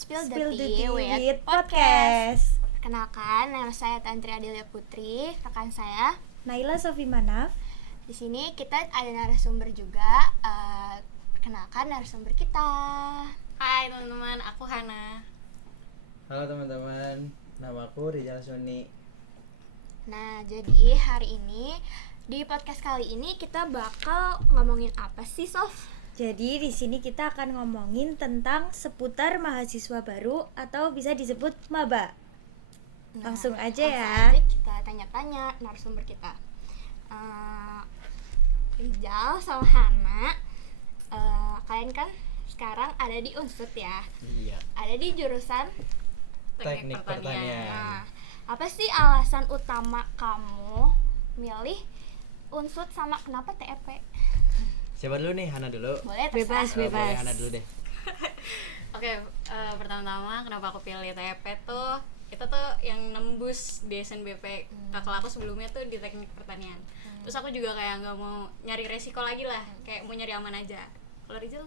Spill Spill the the Tea Tea with with Podcast. Podcast. Kenalkan, nama saya Tantri Adelia Putri, rekan saya. Naila Sofi Manaf. Di sini kita ada narasumber juga. Perkenalkan narasumber kita. Hai teman-teman, aku Hana. Halo teman-teman, namaku Rizal Suni. Nah, jadi hari ini di podcast kali ini kita bakal ngomongin apa sih, Sof? Jadi di sini kita akan ngomongin tentang seputar mahasiswa baru atau bisa disebut maba. Langsung aja ya. Langsung aja kita tanya-tanya narasumber kita. Rizal sama Hana, kalian kan sekarang ada di Unsut ya? Iya. Ada di jurusan Teknik pertanian. Nah, apa sih alasan utama kamu milih Unsut sama kenapa TEP? Siapa dulu nih? Hana dulu. Boleh Bebas, terserah. Boleh Hana dulu deh. Oke, pertama-tama kenapa aku pilih TEP tuh, itu tuh yang nembus di SNBP. Kakak aku sebelumnya tuh di teknik pertanian. Terus aku juga kayak nggak mau nyari resiko lagi lah, kayak mau nyari aman aja. Kalau Rizal?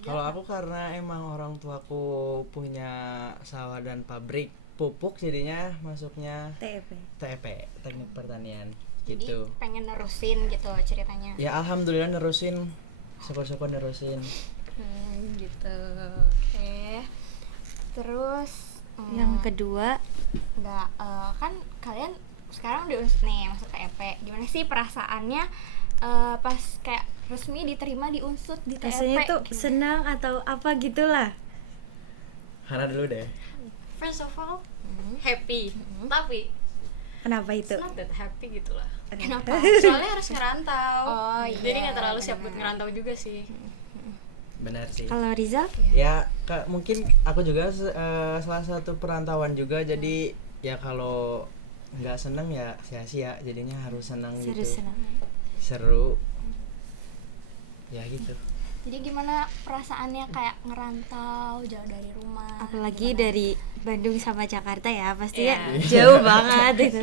Kalau aku karena emang orang tuaku punya sawah dan pabrik pupuk, jadinya masuknya TEP. TEP, Teknik Pertanian. Jadi Gitu. pengen nerusin gitu ceritanya. Ya alhamdulillah nerusin, syukur-syukur nerusin. Gitu. Oke. Terus Yang kedua, enggak, kan kalian sekarang di Unsut nih masuk TEP. Gimana sih perasaannya pas kayak resmi diterima di Unsut di TEP? rasanya tuh Gimana? senang atau apa gitulah. Hana dulu deh. First of all, happy. Tapi Kenapa itu? it's not that happy gitu lah. Kenapa? Soalnya harus ngerantau. Oh, iya, Jadi nggak terlalu siap benar. buat ngerantau juga sih. Benar sih. Kalau Rizal? Ya mungkin aku juga salah satu perantauan juga, jadi ya kalau nggak seneng ya sia-sia, jadinya harus seneng Seru gitu. senang. Seru ya gitu. Jadi gimana perasaannya kayak ngerantau jauh dari rumah? Apalagi Gimana? dari Bandung sama Jakarta ya, pastinya Iya. jauh banget gitu.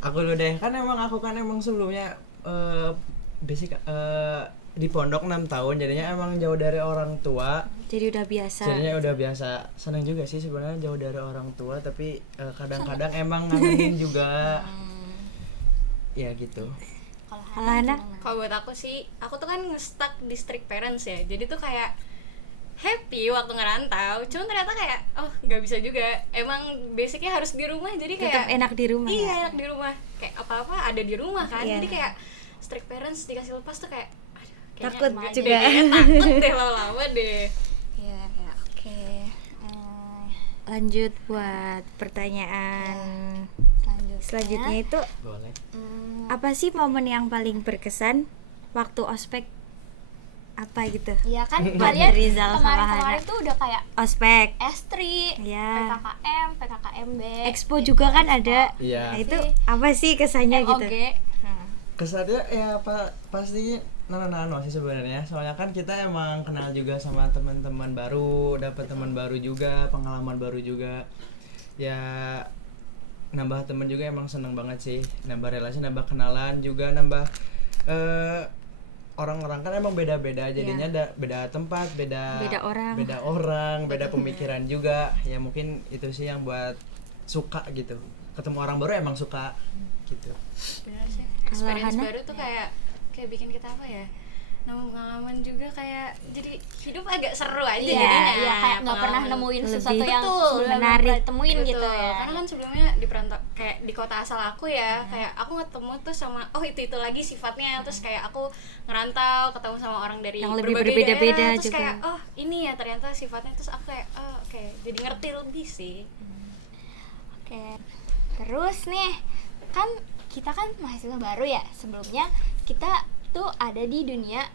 Aku dulu deh, kan emang sebelumnya basic di pondok 6 tahun, jadinya emang jauh dari orang tua. Jadi udah biasa. Jadinya udah biasa. Seneng juga sih sebenarnya jauh dari orang tua, tapi kadang-kadang emang ngangenin juga. Ya gitu. Kalau Kalau Hana? gimana? Kalau buat aku sih, aku tuh kan nge-stuck di strict parents ya. Jadi tuh kayak happy waktu ngerantau, cuman ternyata kayak nggak bisa juga. Emang basicnya harus di rumah, jadi kayak Tetap enak di rumah iya, ya. enak di rumah. Kayak apa-apa ada di rumah kan. Iya. Jadi kayak strict parents dikasih lepas tuh kayak aduh, kayaknya Takut enggak juga. deh, kayaknya takut deh lama-lama deh. Iya, ya, oke. Lanjut buat pertanyaan selanjutnya itu, Boleh. apa sih momen yang paling berkesan waktu ospek? Apa gitu? Iya kan Buat kalian Rizal sama kemarin-kemarin Hana. tuh udah kayak Ospek. S3, Iya. PKKM, PKKMB, Expo juga kan ada. Iya. Nah, itu apa sih kesannya gitu? MOG. Nah, Kesannya ya pasti nano sih sebenarnya, soalnya kan kita emang kenal juga sama teman-teman baru, dapat teman baru juga, pengalaman baru juga, ya nambah teman juga, emang seneng banget sih, nambah relasi, nambah kenalan juga, nambah orang-orang kan emang beda-beda, jadinya beda tempat, beda orang, beda pemikiran juga, ya mungkin itu sih yang buat suka gitu, ketemu orang baru emang suka gitu. Bener sih. Kalau Experience Hana? baru tuh kayak bikin kita apa ya? Nambah pengalaman juga, kayak jadi hidup agak seru aja iya, jadinya. iya, kayak nggak pernah Pengalaman. nemuin Lebih sesuatu yang betul, sebelumnya belum menarik. pernah temuin Betul. gitu ya. Karena kan sebelumnya di perantau kayak di kota asal aku ya, kayak aku ketemu tuh sama itu lagi sifatnya, terus kayak aku ngerantau ketemu sama orang dari Yang lebih berbagai berbeda-beda daerah, terus juga. kayak ini ya ternyata sifatnya, terus aku kayak oke, jadi ngerti lebih sih. Oke. Terus nih, kan kita kan mahasiswa baru ya. Sebelumnya kita tuh ada di dunia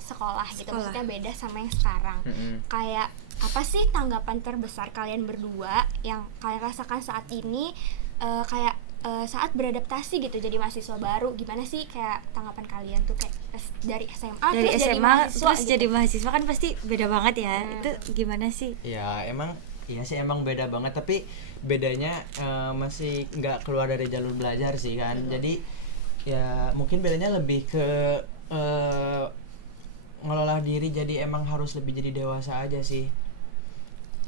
sekolah gitu. Sekolah. Maksudnya beda sama yang sekarang. Kayak apa sih tanggapan terbesar kalian berdua yang kalian rasakan saat ini, kayak saat beradaptasi gitu jadi mahasiswa baru? Gimana sih kayak tanggapan kalian tuh kayak dari SMA Dari terus jadi SMA mahasiswa terus gitu? jadi mahasiswa kan pasti beda banget ya. Itu gimana sih? Ya emang iya sih, emang beda banget, tapi bedanya masih nggak keluar dari jalur belajar sih kan. Jadi ya mungkin bedanya lebih ke ngelola diri, jadi emang harus lebih jadi dewasa aja sih.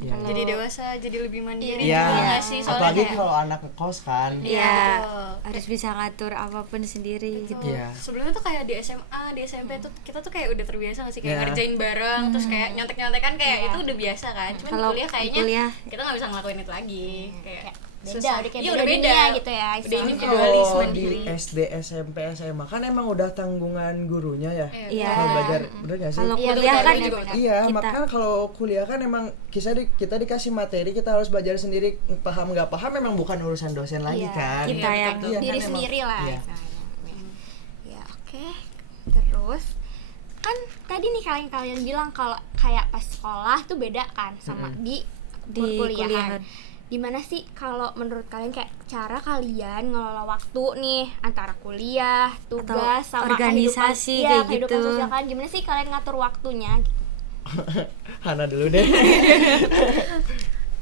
Iya. jadi dewasa, jadi lebih mandiri Iya. juga nggak sih? Soalnya Apalagi kayak kalau anak ngekos kan. Iya, betul. harus bisa ngatur apapun sendiri gitu. Iya. Sebelumnya tuh kayak di SMA, di SMP tuh kita tuh kayak udah terbiasa nggak sih kayak Iya. ngerjain bareng, terus kayak nyontek-nyontekan kayak itu udah biasa kan. Cuman Kalau kuliah kayaknya kuliah, kita nggak bisa ngelakuin itu lagi. Kayak beda susah. udah kayak Iya, beda udah beda dunia gitu ya Udah istilahnya. individualis Kalau mandiri. di SD, SMP, SMA kan emang udah tanggungan gurunya ya. Iya. Kalau belajar, bener gak sih? kalau Iya, kuliah betul, kan betul, betul. Iya, kita- makanya kalau kuliah kan emang kita dikasih materi, kita harus belajar sendiri, paham nggak paham memang bukan urusan dosen lagi Iya. kan. Kita Iya, yang betul. Iya, diri kan emang- sendiri lah iya. istilahnya. Ya oke. Terus kan tadi nih kalian bilang kalau kayak pas sekolah tuh beda kan sama di kuliahan. Gimana sih kalau menurut kalian kayak cara kalian ngelola waktu nih antara kuliah, tugas sama organisasi kehidupan, kayak kehidupan gitu. sosial kalian, gimana sih kalian ngatur waktunya gitu? Hana dulu deh.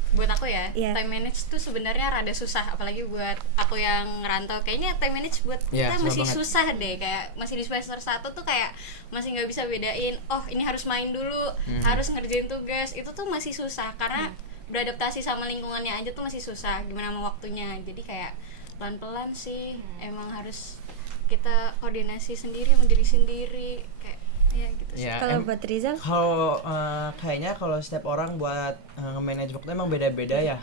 Buat aku ya, Iya. time manage tuh sebenarnya rada susah, apalagi buat aku yang ngerantau. Kayaknya time manage buat Iya, kita susah masih banget. susah deh, kayak masih di semester 1 tuh kayak masih nggak bisa bedain, oh ini harus main dulu, harus ngerjain tugas, itu tuh masih susah karena beradaptasi sama lingkungannya aja tuh masih susah, gimana mau waktunya. Jadi kayak pelan-pelan sih, emang harus kita koordinasi sendiri sama diri sendiri, kayak ya gitu sih. Ya, Kalau buat Rizal, kalau kayaknya kalau setiap orang buat nge-manage waktu emang beda-beda ya.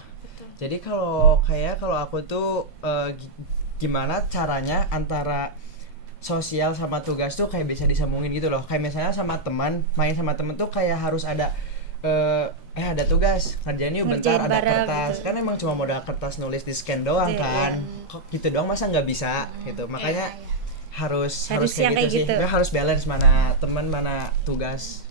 Jadi kalau aku tuh gimana caranya antara sosial sama tugas tuh kayak bisa disambungin gitu loh. Kayak misalnya sama teman, main sama temen tuh kayak harus ada ada tugas, kerjain yuk bentar, Ngerjain ada bareng kertas. gitu. Kan emang cuma modal kertas nulis di scan doang Iya. kan. Kok gitu doang masa nggak bisa gitu. Makanya harus Harus yang kayak kayak gitu sih. gitu. Ya, harus balance mana teman mana tugas.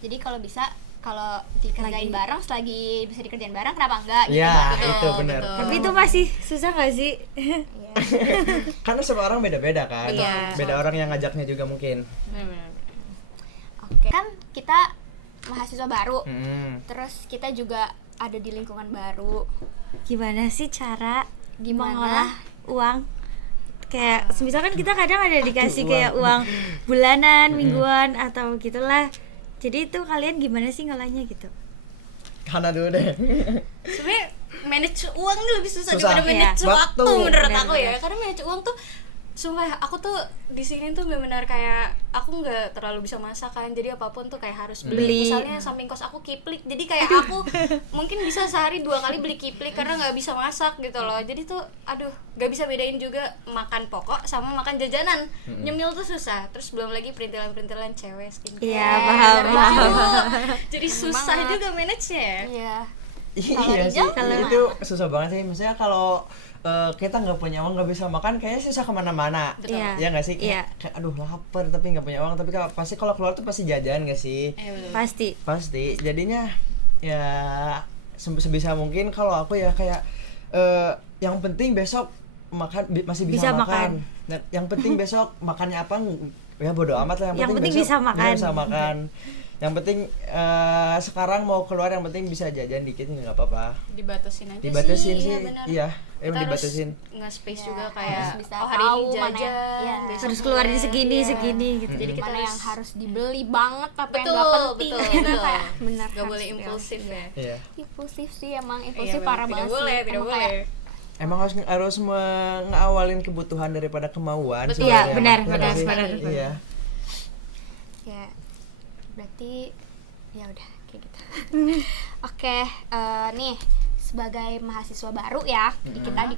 Jadi kalau bisa kalau dikerjain bareng, selagi bisa dikerjain bareng kenapa enggak gitu. Iya, betul, itu benar. betul. tapi itu masih susah gak sih? Iya. Karena semua orang beda-beda kan. Betul. Beda orang yang ngajaknya juga mungkin. Bener-bener. Oke. Kan kita mahasiswa baru. Terus Terus kita juga ada di lingkungan baru. Gimana sih cara Gimana? mengolah uang? Kayak misalkan kita kadang ada dikasih uang. kayak uang bulanan, mingguan atau gitulah. Jadi itu kalian gimana sih ngolahnya gitu? Hana dulu deh. Sebenarnya manage uang ini lebih susah, Susah. daripada manage Iya. waktu Waktu. menurut Benar, aku ya. benar. Karena manage uang tuh sumpah aku tuh di sini tuh benar-benar kayak aku nggak terlalu bisa masak kan, jadi apapun tuh kayak harus beli. Beli. Misalnya samping kos aku kiplik, jadi kayak aku mungkin bisa sehari 2 kali beli kiplik karena nggak bisa masak gitu loh. Jadi tuh aduh nggak bisa bedain juga makan pokok sama makan jajanan. Nyemil tuh susah, terus belum lagi perintilan-perintilan cewek skincare. Iya, paham, Aduh, jadi susah juga manage ya. Iya. Iya sih, Rizal itu susah banget sih. Maksudnya kalau kita nggak punya uang nggak bisa makan, kayaknya susah kemana-mana. Iya. Ya nggak sih? Iya. Kayak, aduh lapar tapi nggak punya uang. Tapi kalau keluar tuh pasti jajan nggak sih? Betul. Pasti. Pasti. Jadinya ya sebisa mungkin kalau aku ya kayak yang penting besok masih bisa, Bisa makan. Nah, yang penting besok makannya apa ya bodo amat lah. Yang penting besok bisa makan. Bisa makan. Yang penting sekarang mau keluar yang penting bisa jajan dikit nggak apa-apa. Dibatasin aja Dibatasin sih, iya benar. iya. Kita Emang harus dibatasin. nge-space Iya, juga harus kayak bisa oh hari tahu ini mana jajan yang- iya. besok Harus keluarin boleh. segini Iya. segini gitu. Jadi kita mana harus yang harus dibeli banget tapi yang betul nggak penting betul gitu betul kayak bener nggak harus boleh ya. impulsif ya. Iya. Impulsif sih emang Iya, impulsif benar. parah Tidak banget boleh, sih. tidak Emang boleh. kayak Emang harus mengawalin kebutuhan daripada kemauan. Betul. Iya, sebenarnya. benar, Iya benar, nggak sih? benar. Iya. ya berarti ya udah kayak gitu. Oke, nih sebagai mahasiswa baru ya kita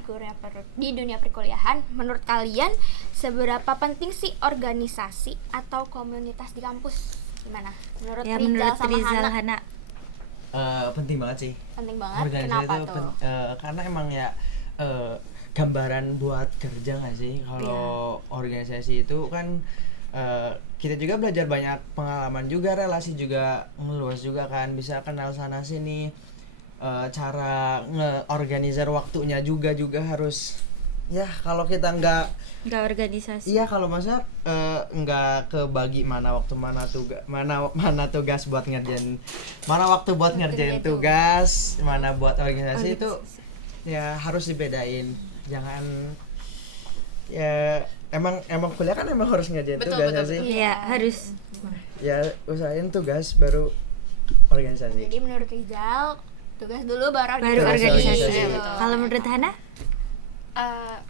di dunia perkuliahan, menurut kalian seberapa penting sih organisasi atau komunitas di kampus? Gimana? Menurut Ya Rizal menurut sama Rizal Hana Hana. Penting banget sih. penting banget. Organisasi Kenapa itu tuh? karena emang ya gambaran buat kerja nggak sih kalau Iya. organisasi itu kan kita juga belajar banyak pengalaman juga, relasi juga meluas juga kan, bisa kenal sana sini, cara ngeorganisir waktunya juga harus ya. Kalau kita nggak Enggak organisasi. iya, kalau masa nggak kebagi mana waktu mana tugas buat ngerjain, mana waktu buat ngerjain tugas, mana buat organisasi itu ya harus dibedain. Jangan ya emang kuliah kan emang harus ngerjain Betul, tugas betul, nggak sih. betul. Iya, harus. Ya usahain tugas baru organisasi. Jadi menurut Rizal tugas dulu baru Baru organisasi. organisasi. Iya, betul. Kalau menurut Hana?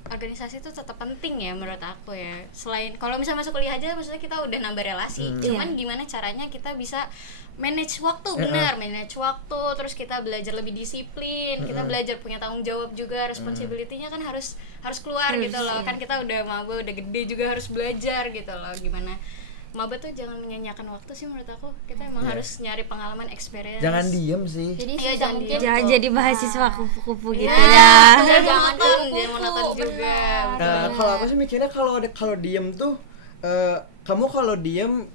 Organisasi itu tetap penting ya menurut aku ya. Selain kalau misalnya masuk kuliah aja maksudnya kita udah nambah relasi. Cuman gimana caranya kita bisa manage waktu, benar, manage waktu, terus kita belajar lebih disiplin, kita belajar punya tanggung jawab juga, responsibility-nya kan harus keluar gitu loh. Kan kita udah maba, udah gede juga harus belajar gitu loh. Gimana maba tuh jangan menyanyiakan waktu sih menurut aku. Kita emang harus nyari pengalaman, experience. Jangan diem sih. Jadi Iya, sebisa jangan mungkin diem. Jangan jadi mahasiswa kupu-kupu gitu Iya, ya. jangan monoton juga. Kalau aku sih mikirnya kalau diem tuh kamu kalau diem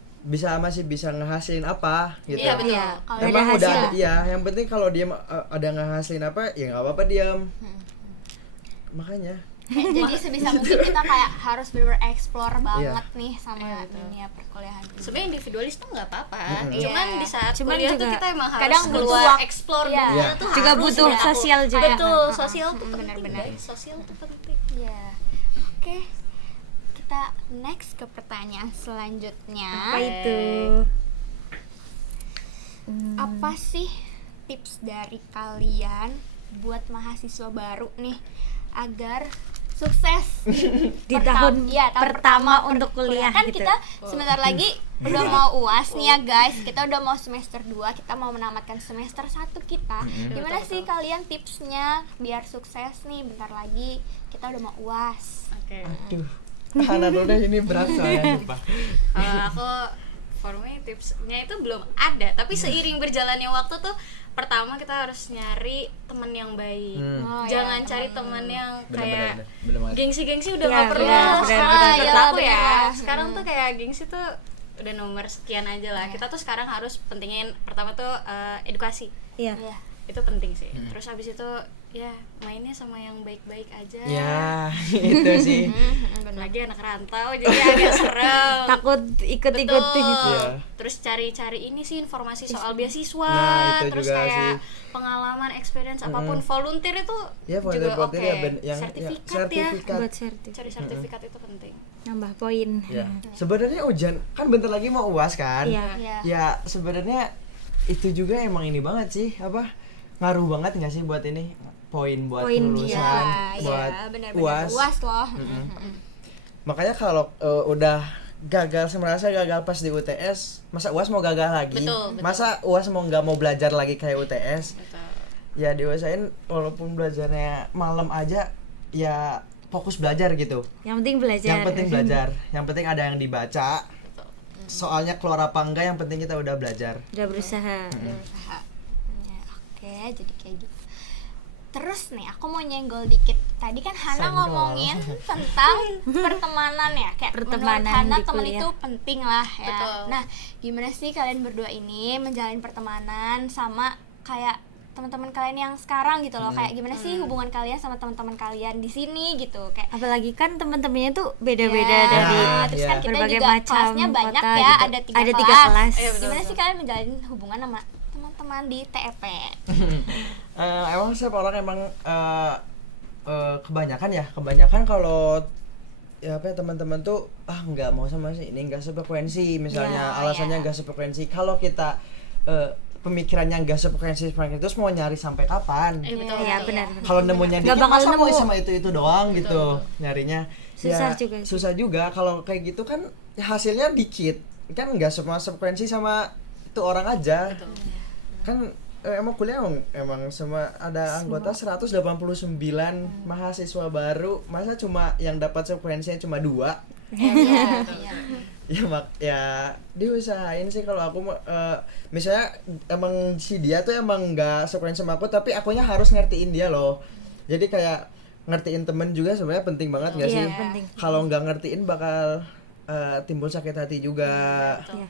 masih bisa ngehasilin apa gitu. Iya, betul. Kalau ada Emang hasil. udah iya, yang penting kalau diem ada ngehasilin apa ya nggak apa-apa diem. Makanya jadi sebisa mungkin kita kayak harus bener-bener explore banget nih sama dunia perkuliahan ini. Sebenarnya individualis tuh nggak apa-apa, Iya. cuman di saat Cuman kuliah tuh juga kita emang harus kadang butuh keluar waktu. explore Iya. dunia Iya. tuh Juga harus butuh menurut aku. sosial juga. Betul, sosial tuh penting, Benar-benar. guys. Sosial tuh penting. Iya. Oke. Kita next ke pertanyaan selanjutnya. Apa itu? Apa sih tips dari kalian buat mahasiswa baru nih agar sukses Di tahun pertama untuk kuliah kan gitu. kita sebentar lagi udah mau UAS nih ya guys, kita udah mau semester 2, kita mau menamatkan semester 1 kita. Gimana sih kalian tipsnya biar sukses nih, bentar lagi kita udah mau UAS. Oke. aduh. Hana dulu deh, ini berat soalnya sumpah. Kalau aku for me tipsnya itu belum ada, tapi seiring berjalannya waktu tuh pertama kita harus nyari teman yang baik. Oh, Jangan ya, cari teman yang Bener-bener, kayak bener banget. gengsi-gengsi udah Iya, nggak perlu. bener, Sekarang bener, menurut bener. aku ya, Bener. sekarang tuh kayak gengsi tuh udah nomor sekian aja lah. Kita tuh sekarang harus pentingin pertama tuh edukasi. Iya. Iya. Itu penting sih. Terus habis itu ya mainnya sama yang baik-baik aja. Ya, itu sih. Lagi anak rantau jadi agak serem. Takut ikut-ikutin gitu. Iya. Terus cari-cari ini sih informasi soal beasiswa, Nah, itu terus juga kayak sih. pengalaman, experience apapun, volunteer itu Ya, juga volunteer oke. ya, yang Sertifikat ya. Buat sertif. Cari sertifikat itu penting. Nambah poin. Ya. Sebenarnya ujian kan bentar lagi mau UAS kan? Iya. Iya. Ya, sebenarnya itu juga emang ini banget sih, apa? Ngaruh banget nggak sih buat ini poin buat Poin, kelulusan, buat benar-benar UAS. UAS loh. Makanya kalau udah merasa gagal pas di UTS, masa UAS mau gagal lagi? Betul, betul. Masa UAS nggak mau belajar lagi kayak UTS? Betul. Ya diusahain walaupun belajarnya malam aja, ya fokus belajar gitu. Yang penting belajar. Yang penting belajar, yang penting ada yang dibaca. Soalnya keluar apa enggak, yang penting kita udah belajar. Udah berusaha. Berusaha. Ya, oke, jadi kayak gitu. Terus nih, aku mau nyenggol dikit. Tadi kan Hana Senggol. ngomongin tentang pertemanan ya, kayak Pertemanan menurut Hana di teman kuliah. itu penting lah ya. Betul. Nah, gimana sih kalian berdua ini menjalin pertemanan sama kayak teman-teman kalian yang sekarang gitu loh? Kayak gimana sih hubungan kalian sama teman-teman kalian di sini gitu? Kayak Apalagi kan teman-temannya tuh beda-beda ya, dari terus kan kita berbagai juga macam kelasnya banyak kota ya, gitu. ada 3 Ada kelas. 3 kelas. Iya, betul, Gimana betul. sih kalian menjalin hubungan sama teman-teman di TEP? Emang setiap orang emang kebanyakan kalau ya apa ya, teman-teman tuh nggak mau sama si ini, nggak sefrekuensi misalnya, Ya, alasannya nggak sefrekuensi. Kalau kita pemikirannya nggak sefrekuensi terus mau nyari sampai kapan? Betul. Iya, betul. benar. Kalau nemunya Nggak dikit, bakal masa mau nemu. sama itu doang gitu nyarinya. Susah Ya, juga sih. susah juga kalau kayak gitu kan hasilnya dikit, kan nggak semua sefrekuensi sama itu orang aja. Kan emang kuliah emang semua ada anggota 189 mahasiswa baru, masa cuma yang dapat sefrekuensinya cuma 2? Iya. Ya diusahain sih. Kalau aku misalnya emang si dia tuh emang nggak sefrekuensi sama aku, tapi akunya harus ngertiin dia loh. Jadi kayak ngertiin temen juga sebenarnya penting banget nggak Iya, sih? penting. Kalau nggak ngertiin bakal timbul sakit hati juga. Iya.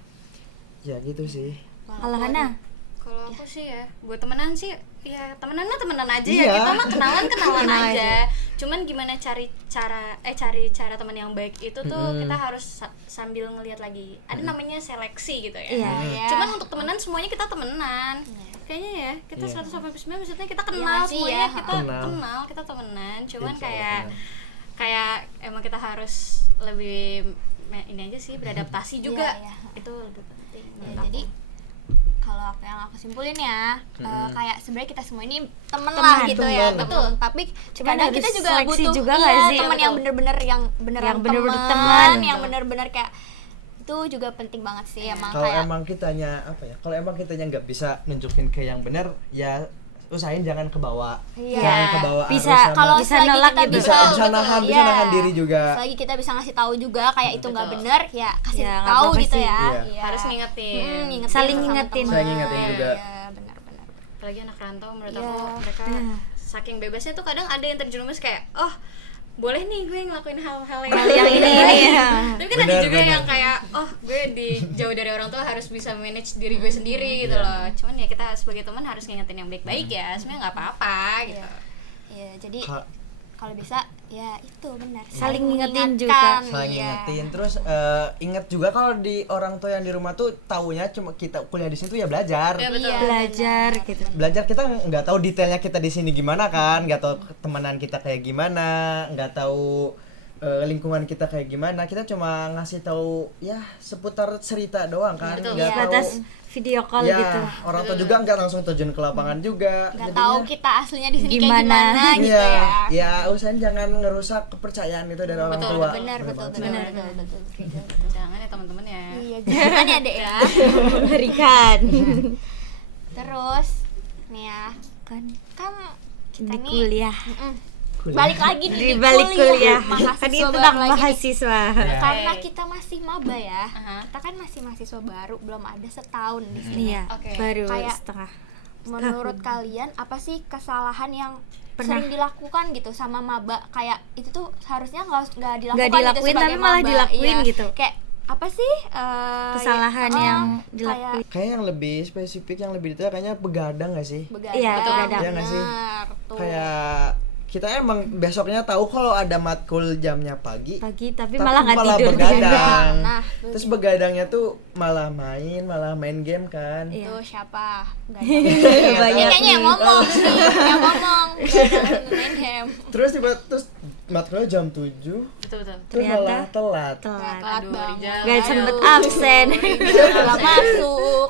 Ya gitu sih. Kalau Hana, Kalau aku sih ya, buat temenan sih ya temenan aja Iya. ya. Kita mah kenalan Kenalan aja. Cuman gimana cari cara teman yang baik itu tuh kita harus sambil ngelihat lagi. Ada namanya seleksi gitu ya. Iya. Iya. Cuman untuk temenan semuanya kita temenan. Kayaknya ya, kita 189 maksudnya kita kenal sih semuanya, ya. kita Kenal. kenal, kita temenan. Cuman Insya Allah kayak kenal. kayak emang kita harus lebih ini aja sih beradaptasi juga. Iya, iya. Itu lebih penting. Ya, menurut jadi aku. kalau yang aku simpulin ya, kayak sebenarnya kita semua ini temen lah gitu ya, temen. betul. Tapi Cuman kadang harus kita juga seleksi butuh juga nggak sih? temen yang bener-bener yang beneran bener-bener temen, teman. yang bener-bener kayak itu juga penting banget sih emang Kalau kayak emang kitanya apa ya? Kalau emang kitanya nggak bisa nunjukin ke yang benar, ya usahain jangan kebawa. Iya. Jangan kebawa Bisa, arus sama- kalau bisa selagi nolak kita gitu. bisa betul, nahan, bisa iya. nahan diri juga. Selagi kita bisa ngasih tahu juga kayak itu nggak Betul. bener, ya kasih Ya, nggak tahu apa-apa gitu sih. ya. Iya. Iya. Harus ngingetin. Ngingetin Saling sama ngingetin. teman. Saling ngingetin juga. Iya, benar-benar. Apalagi anak rantau menurut Iya. aku mereka Iya. saking bebasnya tuh kadang ada yang terjerumus kayak oh boleh nih gue ngelakuin hal-hal Hal yang ini ya. tapi kan ada Benar, juga benar. yang kayak oh gue jauh dari orang tua harus bisa manage diri gue sendiri gitu loh. Cuman ya kita sebagai teman harus ngingetin yang baik-baik ya, sebenarnya nggak apa-apa gitu. Iya, jadi Ka- kalau bisa ya itu benar. Saling ngingetin mengingatkan, juga. Saling iya. ngingetin. Terus inget juga kalau di orang tua yang di rumah tuh taunya cuma kita kuliah di sini tuh ya belajar. Ya betul. Iya, Belajar benar. gitu. Belajar kita nggak tahu detailnya kita di sini gimana kan, nggak tahu temenan kita kayak gimana, nggak tahu lingkungan kita kayak gimana. Kita cuma ngasih tahu ya seputar cerita doang kan, Betul. nggak Iya. tahu. Batas video call Ya, gitu. orang tua juga nggak langsung terjun ke lapangan juga. Nggak Jadinya- tahu kita aslinya di sini kayak Gimana. gimana gitu Iya, ya. ya usahain jangan ngerusak kepercayaan itu dari orang Betul, tua. Benar, betul, betul, Benar. betul, betul, betul. Jangan ya teman-teman ya. Iya, jangan ya dek ya. Mengerikan. Terus nih ya, Kan kan kita di nih kuliah. balik lagi nih Di balik kuliah. mahasiswa Kan itu baru tentang lagi nih. mahasiswa. Karena kita masih maba ya, Aha. kita kan masih mahasiswa baru, belum ada setahun di sini. Iya, Oke. baru Kayak- setengah. Menurut kalian apa sih kesalahan yang Pernah. sering dilakukan gitu sama maba? Kayak itu tuh harusnya nggak dilakukan, Nggak dilakuin, gitu sebagai tapi malah maba. dilakuin Iya. gitu. Kayak apa sih Kesalahan yang kayak dilakuin. Kayak yang lebih spesifik, yang lebih detail kayaknya begadang gak sih? begadang. Iya, begadang. Iya nggak sih? Bener, tuh. Kayak kita emang besoknya tahu kalau ada matkul jamnya pagi, Pagi tapi tapi malah nggak tidur. begadang. Nah, Terus begadangnya tuh malah main game kan. Iya. Tuh siapa? Nggak Banyak Ini kayaknya yang nih. ngomong sih, yang ngomong begadang main game. Terus terus matkulnya jam 7, Betul betul. terus Ternyata malah telat. Telat. Telat Aduh, banget. Rijal. Nggak Aduh. sempet absen. Nggak masuk.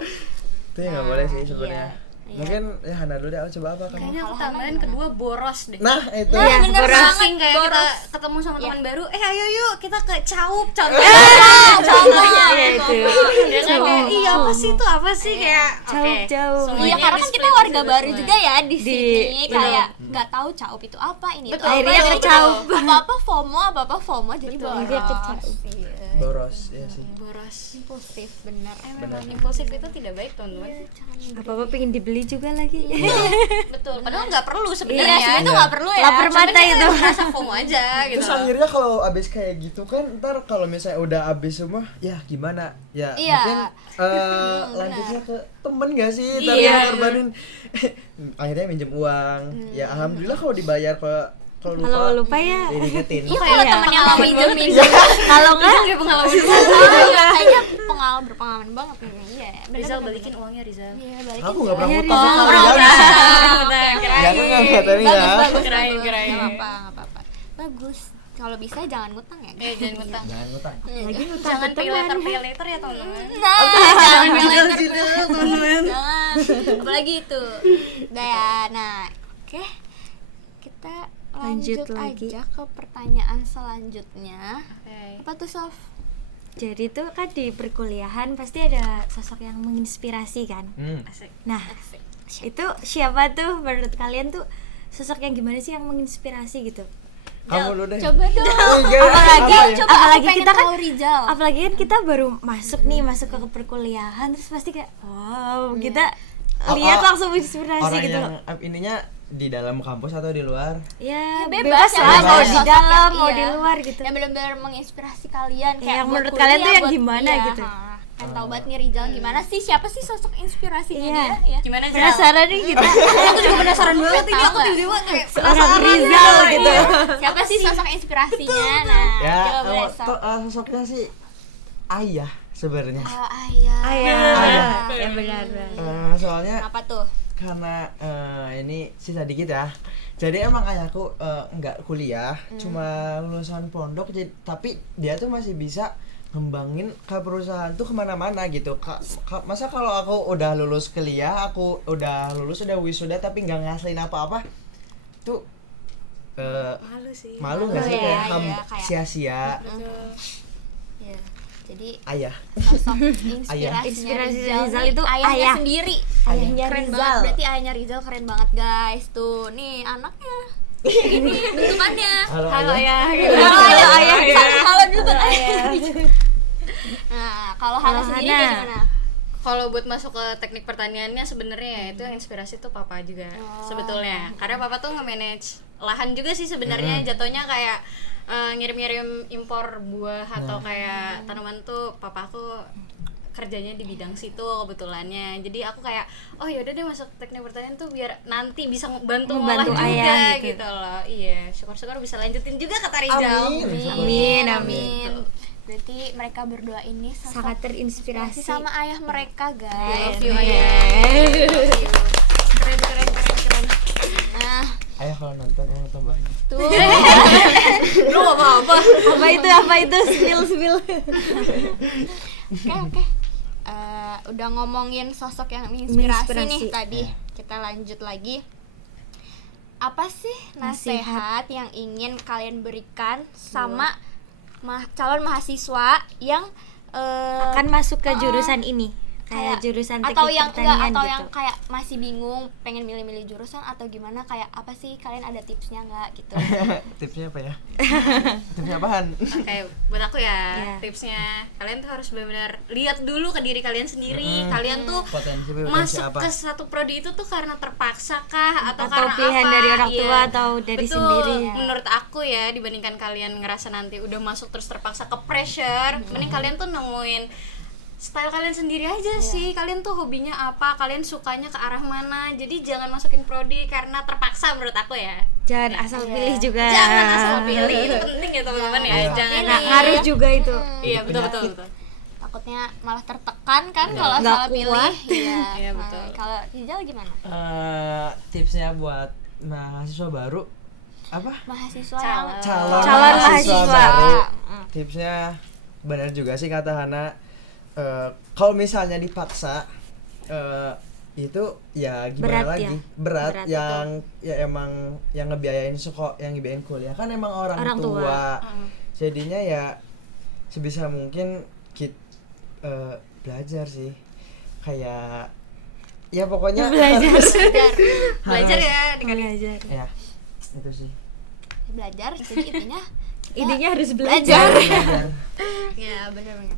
Itu ya nggak boleh sih sebenarnya. iya. Mungkin ya Hana dulu deh, coba apa kamu? Kayaknya aku Kalau tambahin Hana kedua boros deh. Nah, itu. Iya, bener boros. banget. Sering kayak kita Boros. ketemu sama Iya. teman baru, ayo yuk kita ke Caup Iya, itu. Dia kan kayak, iya apa sih itu apa sih kayak Caup oke, jauh. semuanya Iya, karena kan kita di-split warga gitu baru semua. juga ya di sini, Bener. kayak nggak tahu caup itu apa, ini itu Betul, apa. akhirnya Jadi ke Caup. apa-apa FOMO, jadi boros. akhirnya ke Caup. Iya. Boros, ya sih. boros. Impulsif, bener. Memang impulsif itu tidak baik teman-teman. Apa-apa pengen dibeli juga lagi. Betul. Padahal nggak perlu Iya, sebenarnya. sebenarnya itu nggak perlu ya. Lapar Cuman mata kita itu. merasa FOMO aja gitu. Terus akhirnya kalau abis kayak gitu kan, ntar kalau misalnya udah abis semua, ya gimana? Ya Iya. mungkin lanjutnya ke temen gak sih? Ntar Iya. yang korbanin. Akhirnya minjem uang. Ya alhamdulillah kalau dibayar, kalau lupa, Kalau lupa ya. diingetin. Iya, kalau Iya. temennya nggak minjemin, Kalau enggak Kayak pengalaman kayaknya berpengalaman banget nih. Iya, bener, Rizal bener, balikin bener. uangnya Rizal. Iya, balikin. Aku nggak pernah Iya, ngutang Rizal. sama Oh, Rizal. Kirain. Ya aku nggak tapi ya. Bagus, Kirain, bagus. kirain. Nggak apa-apa. Bagus. Kalau bisa jangan ngutang ya. Jangan ngutang. Jangan ngutang. lagi ngutang Jangan ke pay teman. later ya teman-teman. Nah, jangan bilang teman-teman. jangan. Apalagi itu. Udah ya. Nah, oke. Kita lanjut Lanjut lagi. aja ke pertanyaan selanjutnya. Oke. Apa tuh, Sof? Jadi tuh kan di perkuliahan pasti ada sosok yang menginspirasi kan. Asik. Nah, itu siapa tuh menurut kalian tuh sosok yang gimana sih yang menginspirasi gitu? Kamu dulu deh. Coba dong. Apalagi Apa ya? Coba apalagi pengen kita kan tahu Rizal. apalagi kan kita baru masuk nih masuk ke perkuliahan terus pasti kayak wow kita lihat langsung inspirasi Orang gitu yang loh. ininya di dalam kampus atau di luar? Ya, bebas ya, lah mau bebas. di dalam mau Iya. di luar gitu. Yang benar-benar menginspirasi kalian kayak Yang buat menurut kuliah, kalian tuh yang buat- gimana iya, gitu. Kan tahu banget nih Rizal gimana sih, siapa sih sosok inspirasinya Iya. dia ya. Gimana Zal? Penasaran nih kita Aku juga penasaran banget ini, aku Tahu nggak? tiba-tiba kayak seorang Rizal gitu. Siapa sih sosok inspirasinya? Nah, Ya, coba boleh, Sof. sosoknya sih ayah sebenarnya. Oh, ayah. Ayah, yang benar. Soalnya Kenapa tuh? karena ini sisa dikit ya. Jadi emang ayahku nggak kuliah, cuma lulusan pondok. Tapi dia tuh masih bisa ngembangin ke perusahaan tuh kemana-mana gitu. Masa kalau aku udah lulus kuliah, aku udah wisuda tapi nggak ngasilin apa-apa tuh Malu sih. malu nggak sih, ya, kayak kayak- sia-sia. Ya, jadi Ayah. sosok Inspirasi Rizal Rizal nih itu ayahnya ayah. sendiri. Ayahnya Keren Rizal. banget, berarti ayahnya Rizal keren banget guys. Tuh, nih anaknya. Ini bentukannya. Halo ayah. ya. Gitu. Halo ayah. Halo dulu ayah. Nah, kalau Hana Kalau sendiri Hana. kayak gimana? Kalau buat masuk ke teknik pertaniannya sebenarnya ya itu yang inspirasi tuh papa juga sebetulnya. Karena papa tuh nge-manage lahan juga sih sebenarnya, jatuhnya kayak ngirim-ngirim impor buah atau kayak tanaman tuh papa aku kerjanya di bidang situ kebetulannya. Jadi aku kayak oh yaudah deh masuk teknik pertanian tuh biar nanti bisa bantu ngolah Membantu juga ayah gitu. gitu loh. Iya, syukur-syukur bisa lanjutin juga kata Rizal. Amin. Berarti mereka berdua ini Sangat terinspirasi sama ayah mereka I guys. love you ayah. Keren. Nah, Ayah kalau nonton mau tambahnya. tuh. Lu apa-apa. Apa itu spill Oke. Udah ngomongin sosok yang menginspirasi nih Menginspirasi. tadi. Kita lanjut lagi. Apa sih nasihat yang ingin kalian berikan sama calon mahasiswa yang akan masuk ke jurusan ini, kayak jurusan atau teknik yang enggak pertanian atau gitu. yang kayak masih bingung pengen milih-milih jurusan atau gimana, kayak apa sih, kalian ada tipsnya nggak gitu? Tipsnya apa ya? Tipsnya apaan? Oke, buat aku ya Iya. tipsnya kalian tuh harus benar-benar lihat dulu ke diri kalian sendiri. Kalian tuh Potensi masuk apa? ke satu prodi itu tuh karena terpaksa kah atau Atau karena pilihan apa? dari orang tua Iya. atau dari Betul. sendiri. Menurut aku ya, dibandingkan kalian ngerasa nanti udah masuk terus terpaksa ke pressure, mending kalian tuh nemuin style kalian sendiri aja sih. Kalian tuh hobinya apa, kalian sukanya ke arah mana. Jadi jangan masukin prodi karena terpaksa menurut aku ya. Jangan asal pilih juga. Jangan asal pilih, itu penting ya teman-teman ya. Iya. Jangan Nah, ngaruh juga itu. Iya, betul. Takutnya malah tertekan kan kalau Nggak salah pilih. kuat. Iya. Iya, betul. Kalau Rizal gimana? Tipsnya buat mahasiswa baru apa? Mahasiswa Calon. Calon mahasiswa. baru. Tipsnya benar juga sih kata Hana. Kalau misalnya dipaksa itu ya Berat gimana lagi? ya? Berat, Berat, yang ya emang yang ngebiayain yang ngebiayain kuliah kan emang orang Orang tua. tua. Jadinya ya sebisa mungkin belajar sih. Kayak ya pokoknya Belajar ya dikali. Belajar. ya itu sih. belajar, jadi intinya Intinya harus belajar. Belajar. ya benar-benar.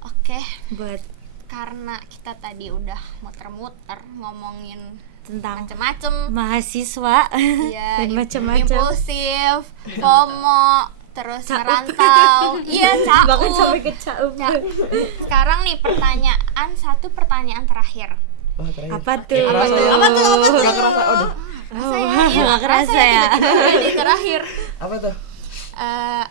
Oke, Buat karena kita tadi udah muter-muter ngomongin tentang macem-macem, mahasiswa ya, dan macam-macam. impulsif, FOMO, terus merantau, iya Bahkan sampai cau. ke caum. Sekarang nih satu pertanyaan terakhir. Wah, terakhir. Apa tuh? Nggak kerasa ya? Nggak kerasa. Aduh. Rasa ya, Wah, iya, nggak kerasa ya. tiba-tiba di terakhir. Apa tuh?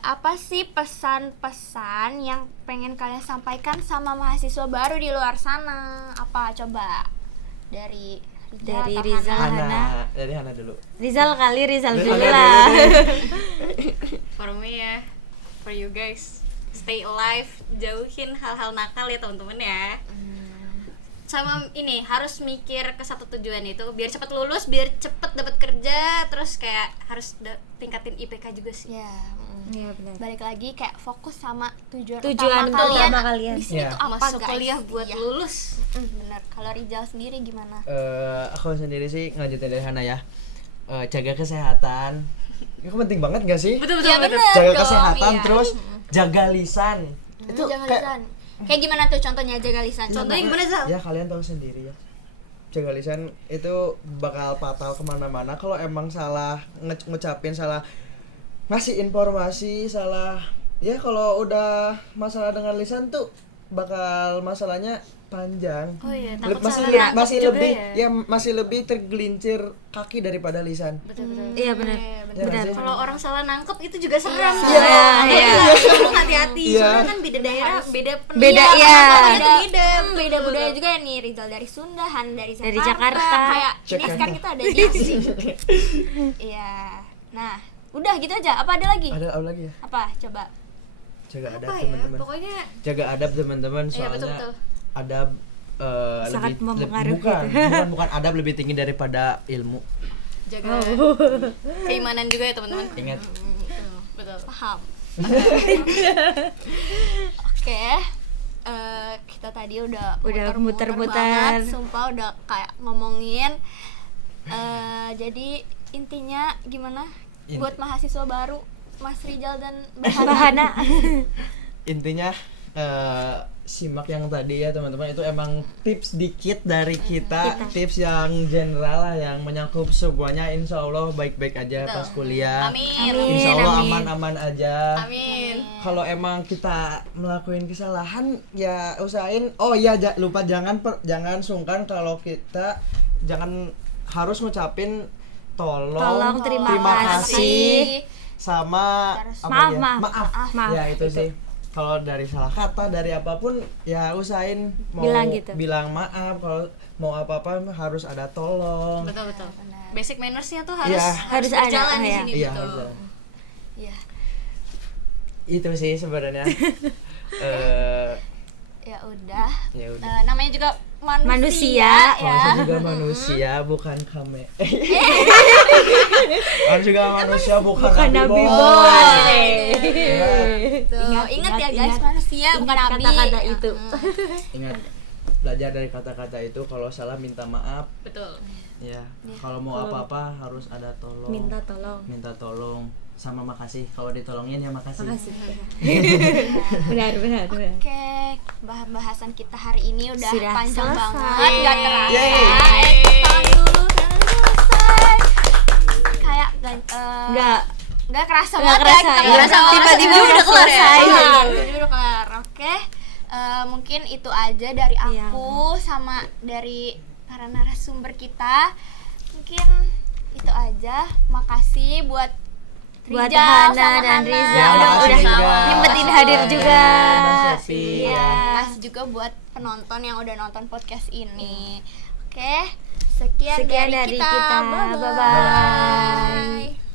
Apa sih pesan-pesan yang pengen kalian sampaikan sama mahasiswa baru di luar sana? Apa coba dari Dari atau Rizal. Hana? Hana. Dari Hana dulu. Rizal dulu Hana lah. dulu deh. For me ya, for you guys, stay alive, jauhin hal-hal nakal ya teman-teman ya. Sama ini harus mikir ke satu tujuan itu biar cepat lulus, biar cepet dapat kerja, terus kayak harus tingkatin IPK juga sih. Ya, Iya benar. balik lagi kayak fokus sama tujuan Tujuan utama kalian. di sini Iya. tuh apa, Masuk guys? kuliah buat Iya. lulus. Bener. Kalau Rizal sendiri gimana? Aku sendiri sih ngelanjutin dari Hana ya. Jaga kesehatan. Itu penting banget gak sih? Betul Ya betul. bener Jaga dong, kesehatan iya. terus jaga lisan. Itu jangan kayak lisan. Kayak gimana tuh contohnya jaga lisan? Contohnya gimana Zal? ya kalian tahu sendiri ya. Jaga lisan itu bakal fatal kemana-mana kalau emang salah ngucapin, salah ngasih informasi, salah ya. Kalau udah masalah dengan lisan tuh bakal masalahnya panjang. Oh iya, Le- takut salah nangkep masih juga lebih ya. masih lebih tergelincir kaki daripada lisan. Betul betul. Iya benar. Ya nggak sih? Kalau orang salah nangkep itu juga serem. Iya, iya. Ngomong hati-hati. Iya. Soalnya kan beda daerah, beda Beda, iya. iya. Beda, beda, beda budaya juga ya nih. Rizal dari Sunda, Han dari Jakarta. Dari Jakarta. Kayak ini Jakarta. sekarang kita ada di Iya. Nah, udah gitu aja. Apa ada lagi? Ada lagi ya? Apa? Coba. Jaga adab apa ya teman-teman. pokoknya Jaga adab teman-teman, iya soalnya betul adab Sangat mempengaruhi. bukan adab lebih tinggi daripada ilmu. jaga keimanan juga ya teman-teman. Ingat. Betul Paham. Oke, kita tadi udah muter-muter. banget, sumpah udah kayak ngomongin. Jadi intinya gimana buat mahasiswa baru, Mas Rijal dan Bahana. Intinya simak yang tadi ya teman-teman, itu emang tips dikit dari kita, tips yang general lah yang menyakup semuanya. Insya Allah baik-baik aja Betul. pas kuliah. Amin. Insya Allah Amin. aman-aman aja. Amin. Kalau emang kita melakukan kesalahan ya usahain. Oh iya, lupa jangan sungkan kalau kita jangan harus ngucapin tolong, terima kasih. sama Terus apa maaf. ya itu sih. Kalau dari salah kata, dari apapun ya usahain mau bilang maaf. Kalau mau apa-apa harus ada tolong. Betul. Basic mannersnya tuh harus Iya. Harus ada, berjalan di ya. sini Iya, betul. betul. Iya. Itu sih sebenarnya. Ya udah. Ya udah. Namanya juga Manusia, ya. Manusia juga manusia, bukan kame. Harus juga manusia, bukan nabi boy. Tuh, ingat ya guys, ingat. manusia bukan nabi. Kata-kata itu. Ingat, belajar dari kata-kata itu. Kalau salah minta maaf. Betul. Ya, kalau mau apa-apa harus ada tolong. Minta tolong sama makasih. Kalau ditolongin ya makasih. Benar. Oke, bahasan kita hari ini udah Sudah panjang selesai. banget, gak terasa. Yeay. Tangan dulu, karena selesai. Kayak nggak kerasa banget ya. Kita Nggak kerasa. Tiba-tiba udah kelar ya. Tiba-tiba udah kelar. Oke, mungkin itu aja dari Iya. aku sama dari para narasumber kita. Mungkin itu aja. Makasih buat Buat Rijal Hana sama dan Hana. Riza Ya, udah makasih juga. nyempetin Makasih. hadir juga. Sofi. Iya. Makasih juga buat penonton yang udah nonton podcast ini. Oke, sekian, Sekian dari dari kita. kita. Bye-bye. Bye-bye.